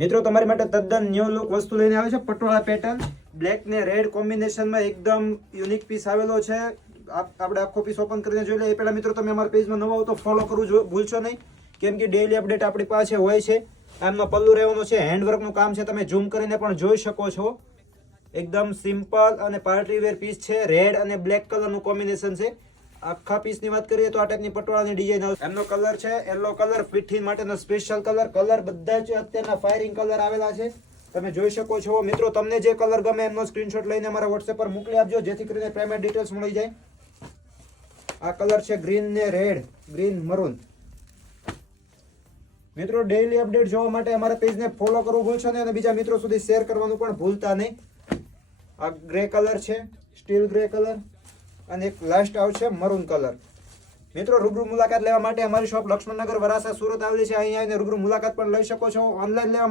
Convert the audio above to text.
મિત્રો તમારી માટે તદ્દન ન્યુ લુક વસ્તુ લઈને આવે છે, પટોળા પેટર્ન બ્લેક ને રેડ કોમ્બિનેશનમાં એકદમ યુનિક પીસ આવેલો છે. આપણે આખો પીસ ઓપન કરીને જોઈ લઈએ. એ પહેલા મિત્રો તમે અમારા પેજમાં નવા હો તો ફોલો કરવું ભૂલશો નહીં, કેમ કે ડેઈલી અપડેટ આપણી પાસે હોય છે. આમનો પલ્લુ રહેવાનો છે, હેન્ડવર્કનું કામ છે, તમે ઝૂમ કરીને પણ જોઈ શકો છો. એકદમ સિમ્પલ અને પાર્ટી વેર પીસ છે. રેડ અને બ્લેક કલરનું કોમ્બિનેશન છે. આખા પીસની વાત કરીએ તો આ ટાઈપની પટોળાની ડિઝાઇન આવશે. એમનો કલર છે યલો કલર, ફિટિંગ માટેનો સ્પેશિયલ કલર બધા જ અત્યારના ફાયરિંગ કલર આવેલા છે, તમે જોઈ શકો છો. મિત્રો તમને જે કલર ગમે એમનો સ્ક્રીનશોટ લઈને અમારા WhatsApp પર મોકલી આપજો, જેથી કરીને પેમેન્ટ ડિટેલ્સ મળી જાય. આ કલર છે ગ્રીન ને રેડ, ગ્રીન મરૂન. મિત્રો ડેઈલી અપડેટ જોવા માટે અમારા પેજને ફોલો કરવું ભૂલશો નહીં અને બીજા મિત્રો સુધી શેર કરવાનું પણ ભૂલતા નહીં. આ ગ્રે કલર છે, સ્ટીલ ગ્રે કલર, અને એક લાસ્ટ આવશે મરૂન કલર. મિત્રો રૂબરૂ મુલાકાત લેવા માટે અમારી શોપ લક્ષ્મણનગર વરાસા સુરત આવેલી છે. અહીંયા આવીને રૂબરૂ મુલાકાત પણ લઈ શકો છો. ઓનલાઈન લેવા